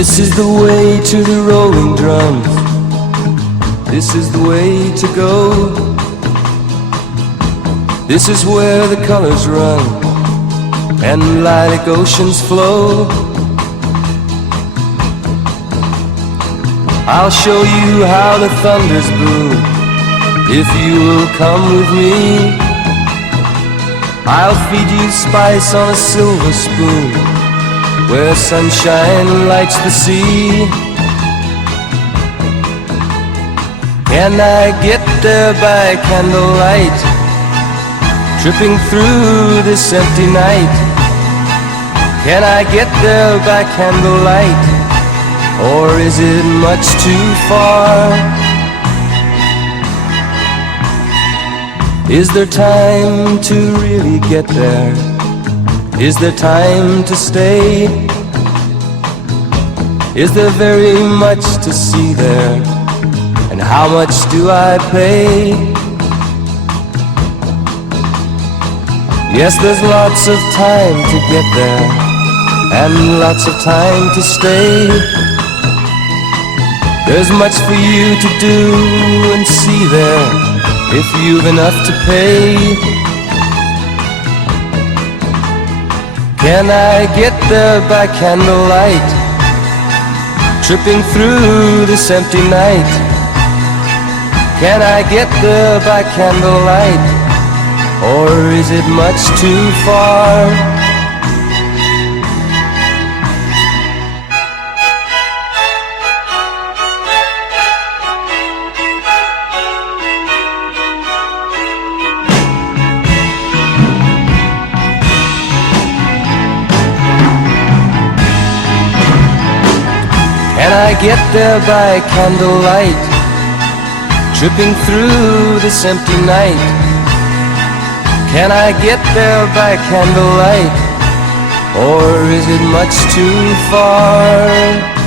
This is the way to the rolling drums. This is the way to go. This is where the colors run and lilac oceans flow. I'll show you how the thunders boom if you will come with me. I'll feed you spice on a silver spoon where sunshine lights the sea. Can I get there by candlelight, tripping through this empty night? Can I get there by candlelight, or is it much too far? Is there time to really get there? Is there time to stay? Is there very much to see there? And how much do I pay? Yes, there's lots of time to get there and lots of time to stay. There's much for you to do and see there if you've enough to pay. Can I get there by candlelight, tripping through this empty night? Can I get there by candlelight, or is it much too far? Can I get there by candlelight, tripping through this empty night? Can I get there by candlelight, or is it much too far?